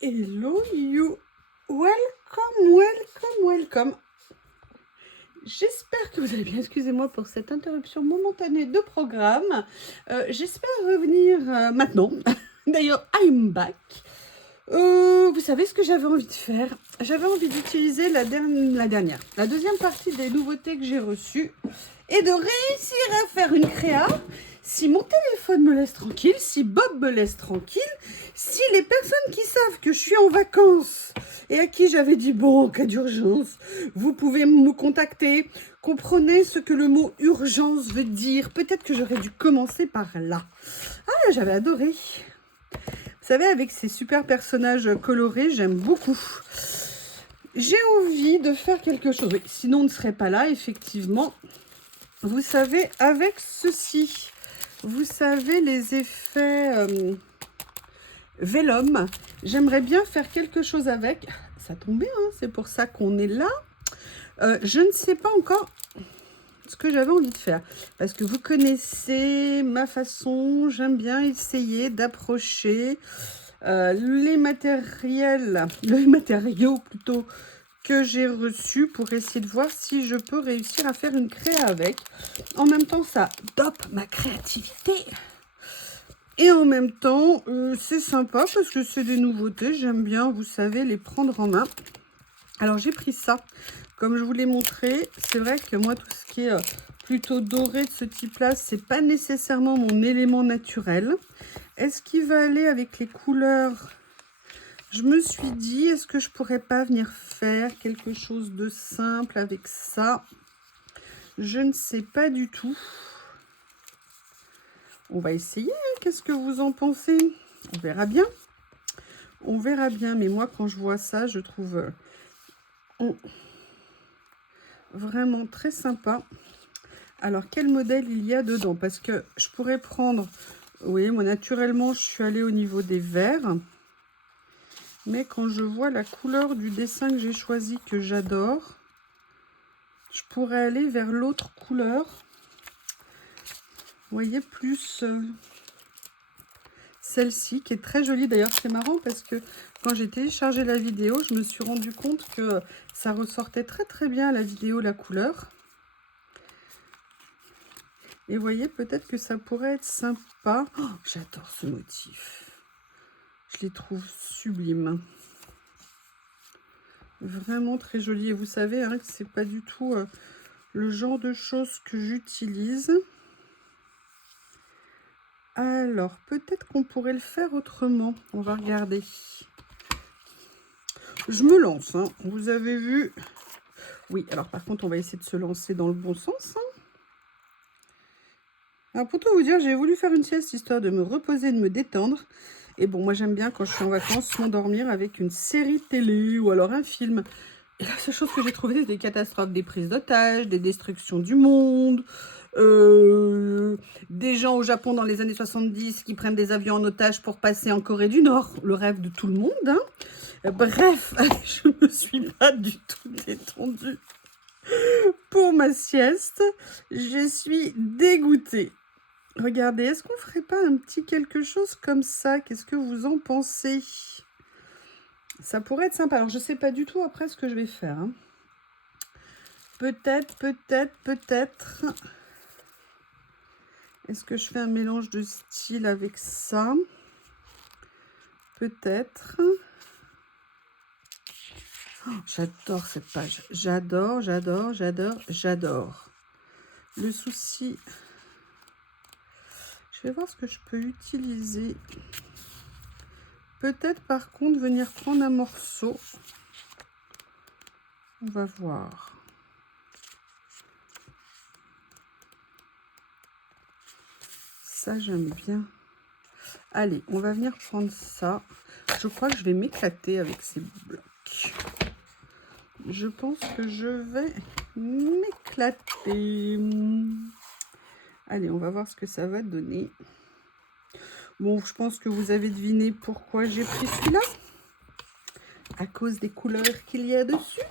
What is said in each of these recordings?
Hello you, welcome. J'espère que vous allez bien. Excusez-moi pour cette interruption momentanée de programme. J'espère revenir maintenant. D'ailleurs, I'm back. Vous savez ce que j'avais envie de faire? J'avais envie d'utiliser la deuxième partie des nouveautés que j'ai reçues et de réussir à faire une créa. Si mon téléphone me laisse tranquille, si Bob me laisse tranquille, si les personnes qui savent que je suis en vacances et à qui j'avais dit bon, en cas d'urgence, vous pouvez me contacter, comprenez ce que le mot urgence veut dire. Peut-être que j'aurais dû commencer par là. Ah, j'avais adoré. Vous savez, avec ces super personnages colorés, j'aime beaucoup. J'ai envie de faire quelque chose. Oui, sinon, on ne serait pas là, effectivement. Vous savez, avec ceci, vous savez, les effets Vellum, j'aimerais bien faire quelque chose avec. Ça tombe bien, hein, c'est pour ça qu'on est là. Je ne sais pas encore ce que j'avais envie de faire. Parce que vous connaissez ma façon, j'aime bien essayer d'approcher les matériaux plutôt que j'ai reçus pour essayer de voir si je peux réussir à faire une créa avec. En même temps, ça dope ma créativité. Et en même temps, c'est sympa parce que c'est des nouveautés. J'aime bien, vous savez, les prendre en main. Alors, j'ai pris ça. Comme je vous l'ai montré, c'est vrai que moi, tout ce qui est plutôt doré de ce type-là, c'est pas nécessairement mon élément naturel. Est-ce qu'il va aller avec les couleurs? Je me suis dit, est-ce que je pourrais pas venir faire quelque chose de simple avec ça? Je ne sais pas du tout. On va essayer, hein. Qu'est-ce que vous en pensez? On verra bien. On verra bien, mais moi, quand je vois ça, je trouve vraiment très sympa. Alors, quel modèle il y a dedans? Parce que je pourrais prendre... Oui, moi, naturellement, je suis allée au niveau des verts. Mais quand je vois la couleur du dessin que j'ai choisi, que j'adore, je pourrais aller vers l'autre couleur. Vous voyez, plus celle-ci, qui est très jolie. D'ailleurs, c'est marrant parce que quand j'ai téléchargé la vidéo, je me suis rendu compte que ça ressortait très très bien à la vidéo, la couleur. Et vous voyez, peut-être que ça pourrait être sympa. Oh, j'adore ce motif. Je les trouve sublimes. Vraiment très joli. Et vous savez hein, que c'est pas du tout le genre de choses que j'utilise. Alors, peut-être qu'on pourrait le faire autrement. On va regarder. Je me lance. Hein. Vous avez vu. Oui, alors par contre, on va essayer de se lancer dans le bon sens. Hein. Alors, pour tout vous dire, j'ai voulu faire une sieste histoire de me reposer, de me détendre. Et bon, moi, j'aime bien quand je suis en vacances m'endormir avec une série télé ou alors un film. Et la seule chose que j'ai trouvé, c'est des catastrophes, des prises d'otages, des destructions du monde, des gens au Japon dans les années 70 qui prennent des avions en otage pour passer en Corée du Nord, le rêve de tout le monde. Hein. Bref, je me suis pas du tout détendue pour ma sieste. Je suis dégoûtée. Regardez, est-ce qu'on ferait pas un petit quelque chose comme ça? Qu'est-ce que vous en pensez? Ça pourrait être sympa. Alors, je sais pas du tout après ce que je vais faire. Hein. Peut-être. Est-ce que je fais un mélange de style avec ça? Peut-être. Oh, j'adore cette page. J'adore. Le souci... Je vais voir ce que je peux utiliser. Peut-être par contre venir prendre un morceau. On va voir. Ça, j'aime bien. Allez, on va venir prendre ça. Je crois que je vais m'éclater avec ces blocs. Je pense que je vais m'éclater. Allez, on va voir ce que ça va donner. Bon, je pense que vous avez deviné pourquoi j'ai pris celui-là. À cause des couleurs qu'il y a dessus.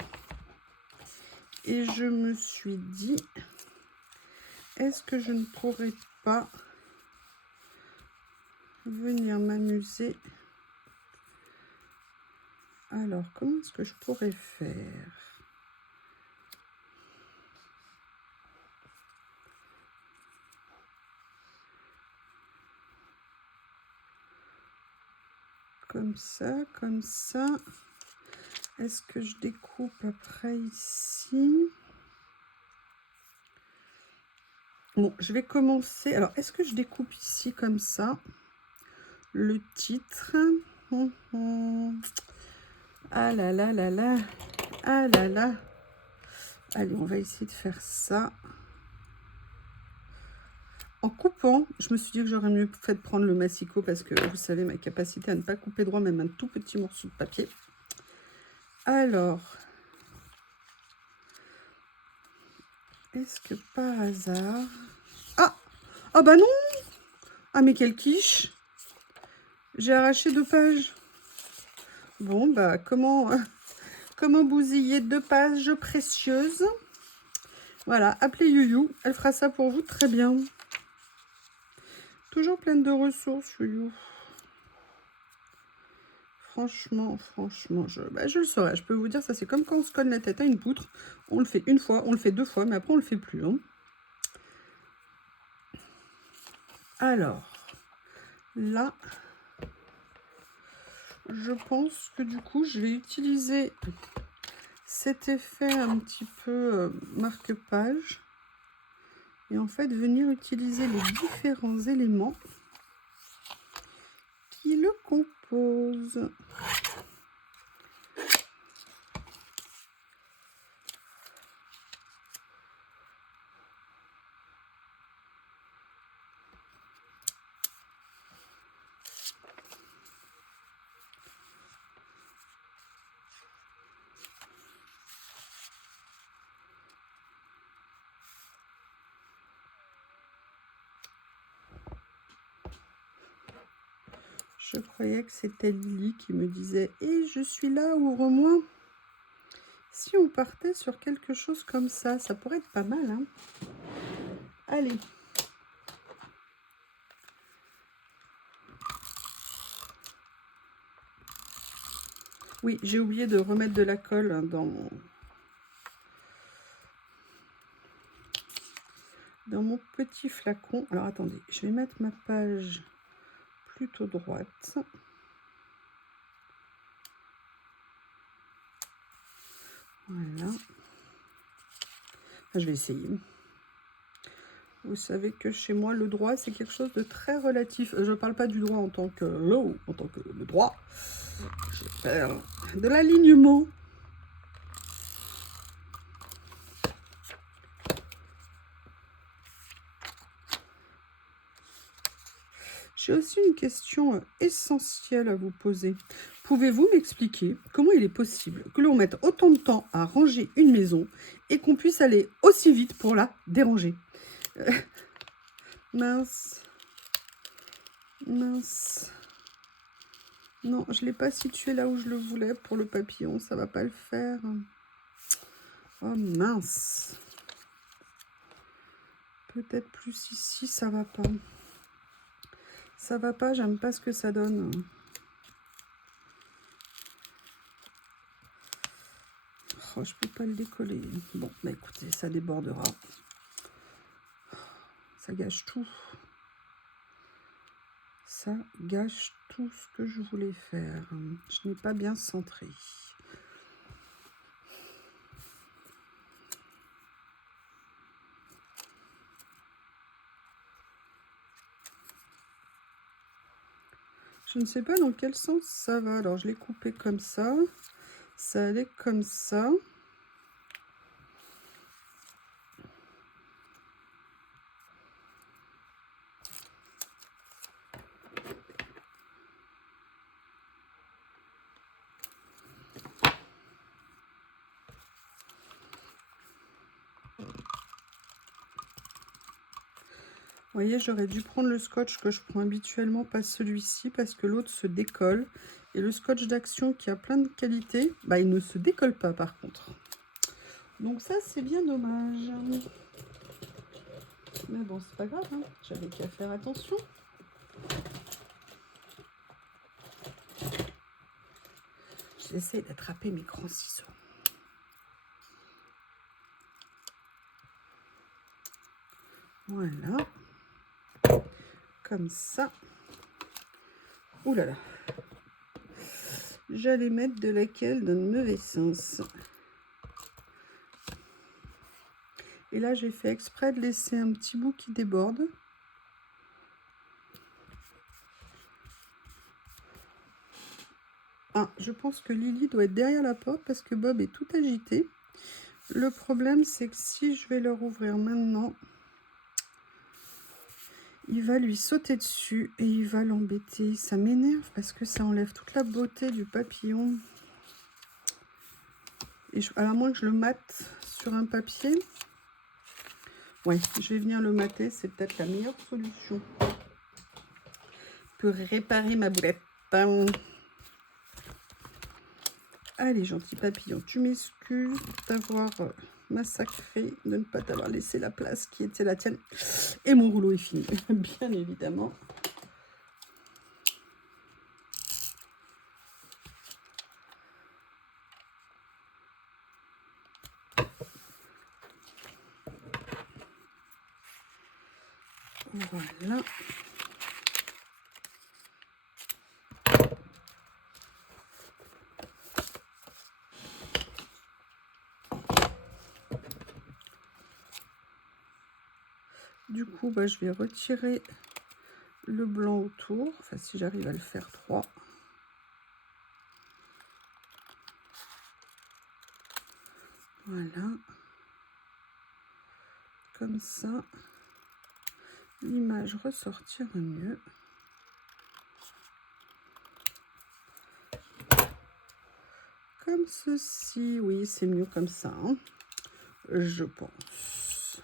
Et je me suis dit, est-ce que je ne pourrais pas venir m'amuser Alors, comment est-ce que je pourrais faire? Comme ça, comme ça. Est-ce que je découpe après ici? Bon, je vais commencer. Alors, est-ce que je découpe ici comme ça? Le titre. Ah là là là là. Ah là là. Allez, on va essayer de faire ça. En coupant, je me suis dit que j'aurais mieux fait de prendre le massicot parce que vous savez ma capacité à ne pas couper droit, même un tout petit morceau de papier. Alors, est-ce que par hasard... Ah! Ah bah non! Ah mais quelle quiche! J'ai arraché 2 pages. Bon, bah comment bousiller 2 pages précieuses? Voilà, appelez Youyou, elle fera ça pour vous très bien. Toujours pleine de ressources, Youyou. Franchement, je le saurais. Je peux vous dire, ça c'est comme quand on se colle la tête à une poutre. On le fait une fois, on le fait 2 fois, mais après on le fait plus. Hein. Alors, là, je pense que du coup, je vais utiliser cet effet un petit peu marque-page. Et en fait, venir utiliser les différents éléments qui le composent. Je croyais que c'était Lily qui me disait « Et je suis là, ouvre-moi ». Si on partait sur quelque chose comme ça, ça pourrait être pas mal. Hein. Allez. Oui, j'ai oublié de remettre de la colle dans mon petit flacon. Alors, attendez, je vais mettre ma page plutôt droite. Voilà. Enfin, je vais essayer. Vous savez que chez moi, le droit, c'est quelque chose de très relatif. Je ne parle pas du droit en tant que law, en tant que le droit. Je parle de l'alignement. J'ai aussi une question essentielle à vous poser. Pouvez-vous m'expliquer comment il est possible que l'on mette autant de temps à ranger une maison et qu'on puisse aller aussi vite pour la déranger? Mince. Mince. Non, je ne l'ai pas situé là où je le voulais pour le papillon. Ça ne va pas le faire. Oh mince. Peut-être plus ici, ça va pas. Ça va pas, j'aime pas ce que ça donne. Oh, je peux pas le décoller. Bon, bah écoutez, ça débordera. Ça gâche tout. Ça gâche tout ce que je voulais faire. Je n'ai pas bien centré. Je ne sais pas dans quel sens ça va. Alors, je l'ai coupé comme ça. Ça allait comme ça. Vous voyez, j'aurais dû prendre le scotch que je prends habituellement, pas celui-ci, parce que l'autre se décolle. Et le scotch d'Action, qui a plein de qualités, bah, il ne se décolle pas par contre. Donc ça, c'est bien dommage. Mais bon, c'est pas grave, hein. J'avais qu'à faire attention. J'essaie d'attraper mes grands ciseaux. Voilà. Comme ça. Ouh là là. J'allais mettre de laquelle dans le mauvais sens. Et là, j'ai fait exprès de laisser un petit bout qui déborde. Ah, je pense que Lily doit être derrière la porte parce que Bob est tout agité. Le problème, c'est que si je vais leur ouvrir maintenant, il va lui sauter dessus et il va l'embêter. Ça m'énerve parce que ça enlève toute la beauté du papillon. Et à la moins que je le mate sur un papier. Ouais, je vais venir le mater, c'est peut-être la meilleure solution pour réparer ma boulette. Allez, gentil papillon, tu m'excuses d'avoir massacré, de ne pas t'avoir laissé la place qui était la tienne. Et mon rouleau est fini, bien évidemment. Voilà. Du coup, bah, je vais retirer le blanc autour. Enfin, si j'arrive à le faire 3. Voilà. Comme ça, l'image ressortira mieux. Comme ceci. Oui, c'est mieux comme ça, hein, je pense.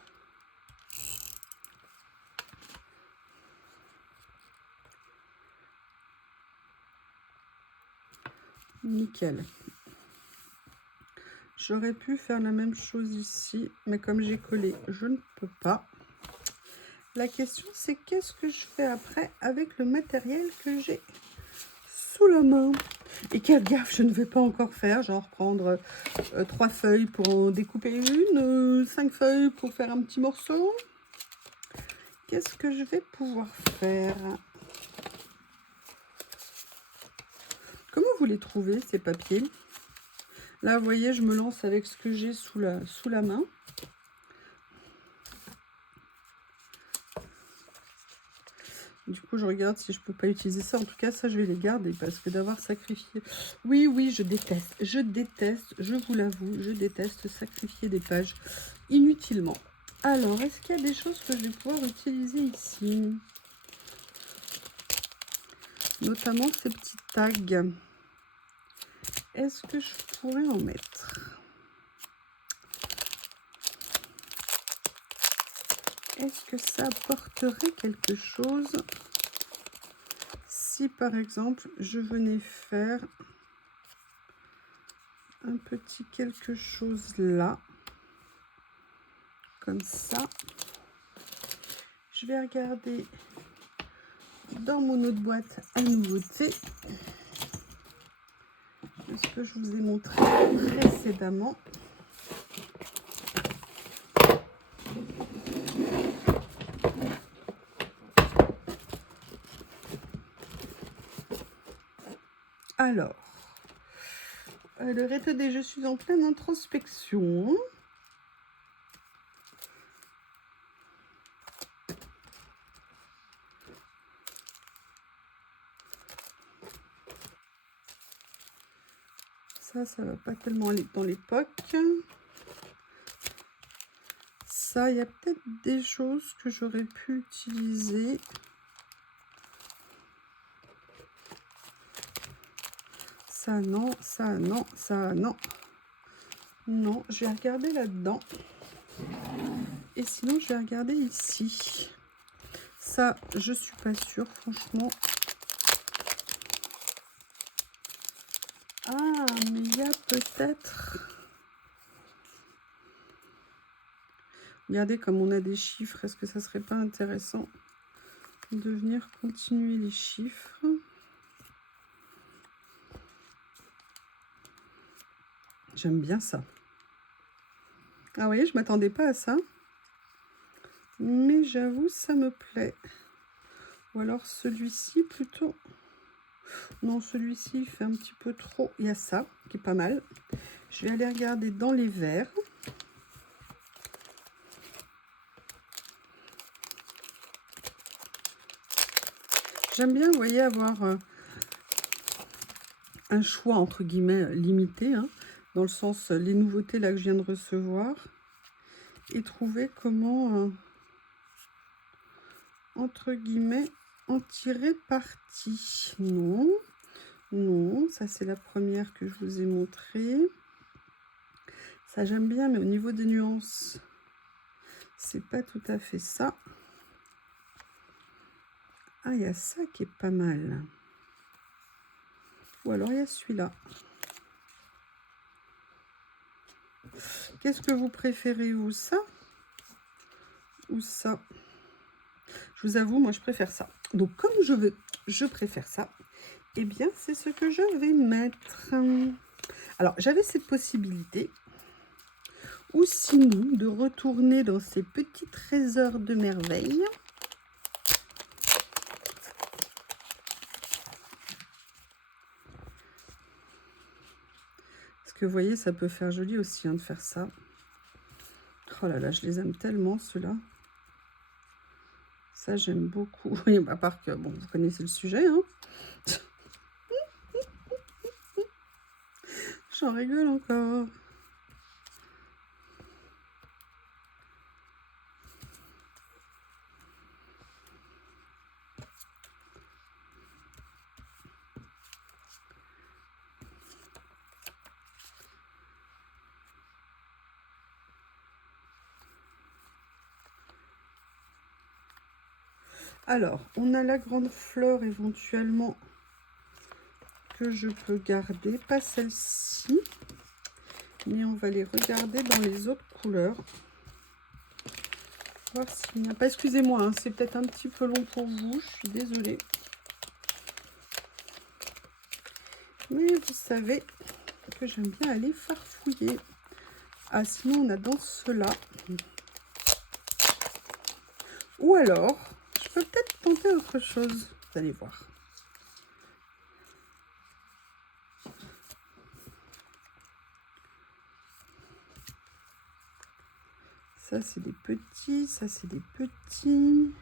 Nickel. J'aurais pu faire la même chose ici, mais comme j'ai collé, je ne peux pas. La question, c'est qu'est-ce que je fais après avec le matériel que j'ai sous la main? Et quelle gaffe je ne vais pas encore faire, genre prendre 3 feuilles pour en découper une, 5 feuilles pour faire un petit morceau. Qu'est-ce que je vais pouvoir faire? Comment vous les trouvez, ces papiers? Là, vous voyez, je me lance avec ce que j'ai sous la main. Du coup, je regarde si je peux pas utiliser ça. En tout cas, ça, je vais les garder parce que d'avoir sacrifié... Oui, oui, je déteste, je vous l'avoue, je déteste sacrifier des pages inutilement. Alors, est-ce qu'il y a des choses que je vais pouvoir utiliser ici? Notamment ces petits tags. Est-ce que je pourrais en mettre? Est-ce que ça apporterait quelque chose si, par exemple, je venais faire un petit quelque chose là, comme ça? Je vais regarder dans mon autre boîte à nouveauté ce que je vous ai montré précédemment. Alors, le rétodé, je suis en pleine introspection. Ça va pas tellement aller dans l'époque. Ça, il y a peut-être des choses que j'aurais pu utiliser. Ça, non, ça, non, ça, non. Non, je vais regarder là-dedans. Et sinon, je vais regarder ici. Ça, je suis pas sûre, franchement. Ah, mais il y a peut-être... Regardez comme on a des chiffres. Est-ce que ça serait pas intéressant de venir continuer les chiffres? J'aime bien ça. Ah oui, je m'attendais pas à ça. Mais j'avoue, ça me plaît. Ou alors celui-ci plutôt. Non, celui-ci, il fait un petit peu trop. Il y a ça, qui est pas mal. Je vais aller regarder dans les verres. J'aime bien, vous voyez, avoir un choix, entre guillemets, limité. Hein, dans le sens, les nouveautés là que je viens de recevoir. Et trouver comment, entre guillemets, en tirer parti. Non. Non, ça c'est la première que je vous ai montrée. Ça j'aime bien, mais au niveau des nuances, c'est pas tout à fait ça. Ah, il y a ça qui est pas mal. Ou alors il y a celui-là. Qu'est-ce que vous préférez, vous, ça ou ça? Je vous avoue, moi je préfère ça. Donc comme je préfère ça, eh bien c'est ce que je vais mettre. Alors j'avais cette possibilité, ou sinon de retourner dans ces petits trésors de merveille. Parce que vous voyez, ça peut faire joli aussi hein, de faire ça. Oh là là, je les aime tellement ceux-là. Ça j'aime beaucoup. Oui, à part que, bon, vous connaissez le sujet. Hein. J'en rigole encore. Alors, on a la grande fleur éventuellement que je peux garder. Pas celle-ci, mais on va les regarder dans les autres couleurs. Voir s'il n'y a pas... Excusez-moi, hein, c'est peut-être un petit peu long pour vous. Je suis désolée. Mais vous savez que j'aime bien aller farfouiller. Ah, sinon on a dans ceux-là. Ou alors, je peux peut-être tenter autre chose. Vous allez voir. Ça, c'est des petits. Ça, c'est des petits.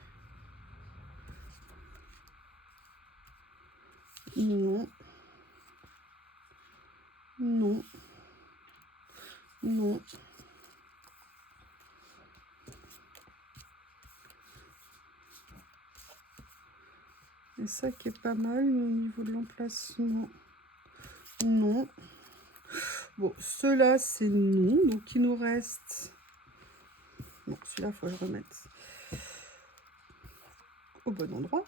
Non. Non. Non. Et ça qui est pas mal, mais au niveau de l'emplacement, non. Bon, ceux-là, c'est non. Donc, il nous reste... Bon, celui-là, il faut que je remette au bon endroit.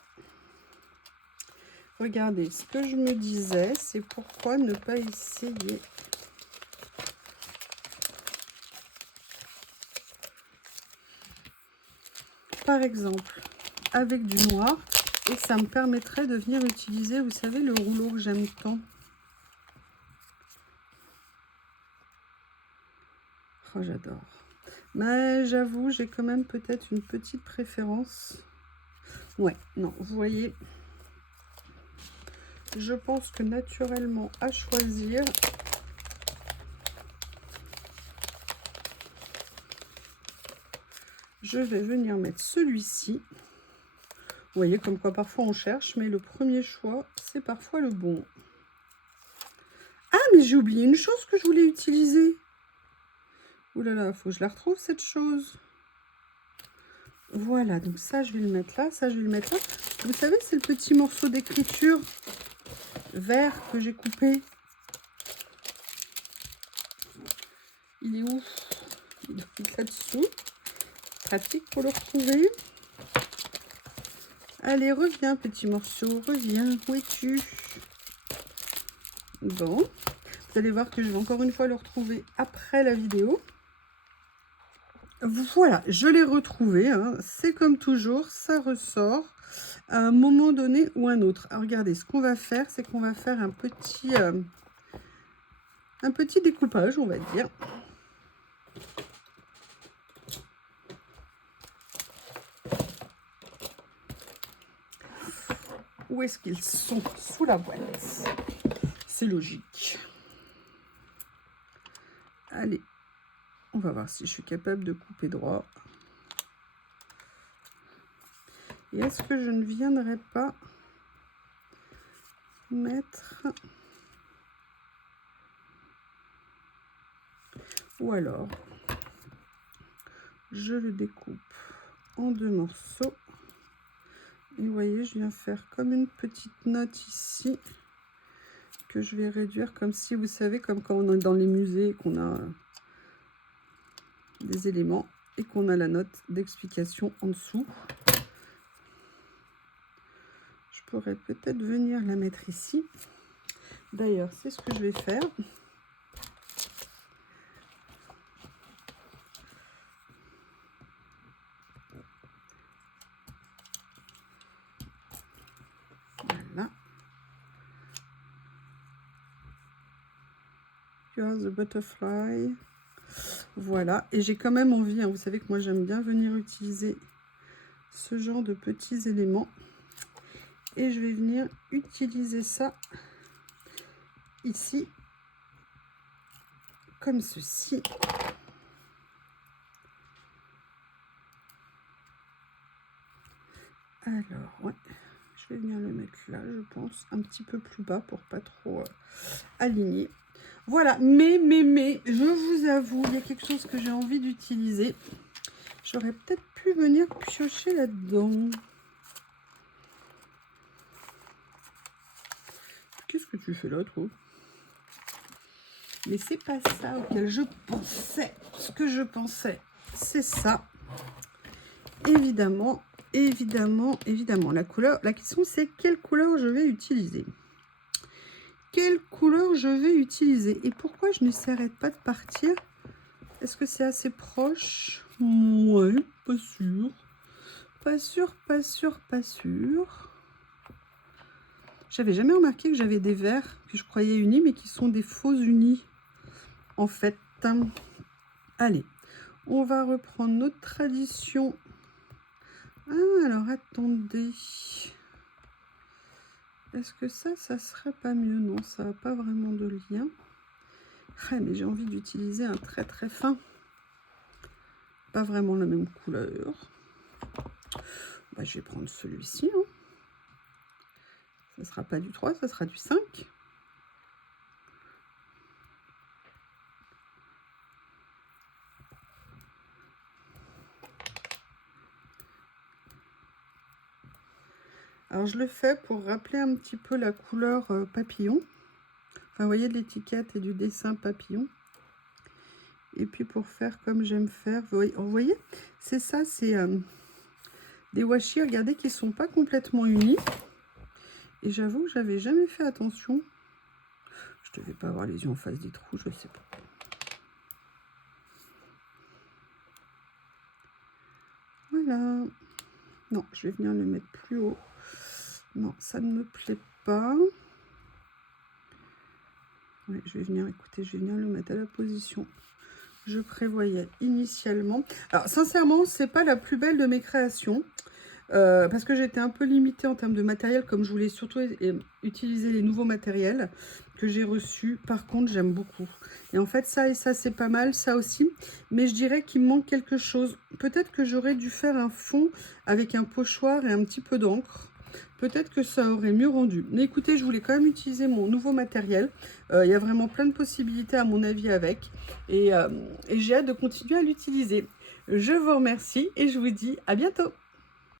Regardez, ce que je me disais, c'est pourquoi ne pas essayer... Par exemple, avec du noir, et ça me permettrait de venir utiliser, vous savez, le rouleau que j'aime tant. Oh, j'adore. Mais j'avoue, j'ai quand même peut-être une petite préférence. Ouais, non, vous voyez, je pense que naturellement, à choisir, je vais venir mettre celui-ci. Vous voyez, comme quoi parfois on cherche, mais le premier choix, c'est parfois le bon. Ah, mais j'ai oublié une chose que je voulais utiliser. Ouh là là, il faut que je la retrouve, cette chose. Voilà, donc ça, je vais le mettre là, ça, je vais le mettre là. Vous savez, c'est le petit morceau d'écriture vert que j'ai coupé. Il est où? Il doit être là-dessous. Pratique pour le retrouver. Allez, reviens, petit morceau, reviens. Où es-tu? Bon, vous allez voir que je vais encore une fois le retrouver après la vidéo. Voilà, je l'ai retrouvé. Hein. C'est comme toujours, ça ressort à un moment donné ou un autre. Alors, regardez, ce qu'on va faire, c'est qu'on va faire un petit un petit découpage, on va dire. Où est-ce qu'ils sont? Sous la boîte. C'est logique. Allez, on va voir si je suis capable de couper droit. Et est-ce que je ne viendrai pas mettre... Ou alors, je le découpe en 2 morceaux. Et vous voyez, je viens faire comme une petite note ici, que je vais réduire comme si, vous savez, comme quand on est dans les musées, qu'on a des éléments et qu'on a la note d'explication en dessous. Je pourrais peut-être venir la mettre ici. D'ailleurs, c'est ce que je vais faire. Voilà. You're the butterfly. Voilà. Et j'ai quand même envie, hein, vous savez que moi j'aime bien venir utiliser ce genre de petits éléments. Et je vais venir utiliser ça ici, comme ceci. Alors, ouais, je vais venir le mettre là, je pense, un petit peu plus bas pour pas trop aligner. Voilà, mais, je vous avoue, il y a quelque chose que j'ai envie d'utiliser. J'aurais peut-être pu venir piocher là-dedans. Qu'est-ce que tu fais là, toi? Mais c'est pas ça auquel je pensais. Ce que je pensais, c'est ça. Évidemment, la couleur. La question, c'est quelle couleur je vais utiliser. Quelle couleur je vais utiliser. Et pourquoi je ne s'arrête pas de partir? Est-ce que c'est assez proche? Ouais, pas sûr. Pas sûr. J'avais jamais remarqué que j'avais des verres que je croyais unis, mais qui sont des faux unis, en fait. Allez, on va reprendre notre tradition. Ah, alors attendez. Est-ce que ça serait pas mieux? Non, ça n'a pas vraiment de lien. Ah, mais j'ai envie d'utiliser un très très fin. Pas vraiment la même couleur. Bah, je vais prendre celui-ci. Hein. Ça sera pas du 3, ça sera du 5. Alors je le fais pour rappeler un petit peu la couleur papillon. Enfin, vous voyez, de l'étiquette et du dessin papillon. Et puis pour faire comme j'aime faire, vous voyez, c'est ça, c'est des washi, regardez, qui sont pas complètement unis. Et j'avoue que j'avais jamais fait attention. Je devais pas avoir les yeux en face des trous, je sais pas. Voilà. Non, je vais venir le mettre plus haut. Non, ça ne me plaît pas. Ouais, je vais venir, écoutez, je vais venir le mettre à la position je prévoyais initialement. Alors, sincèrement, c'est pas la plus belle de mes créations. Parce que j'étais un peu limitée en termes de matériel, comme je voulais surtout utiliser les nouveaux matériels que j'ai reçus. Par contre, j'aime beaucoup. Et en fait, ça et ça, c'est pas mal, ça aussi. Mais je dirais qu'il me manque quelque chose. Peut-être que j'aurais dû faire un fond avec un pochoir et un petit peu d'encre. Peut-être que ça aurait mieux rendu. Mais écoutez, je voulais quand même utiliser mon nouveau matériel. Il y a vraiment plein de possibilités à mon avis avec. Et j'ai hâte de continuer à l'utiliser. Je vous remercie et je vous dis à bientôt.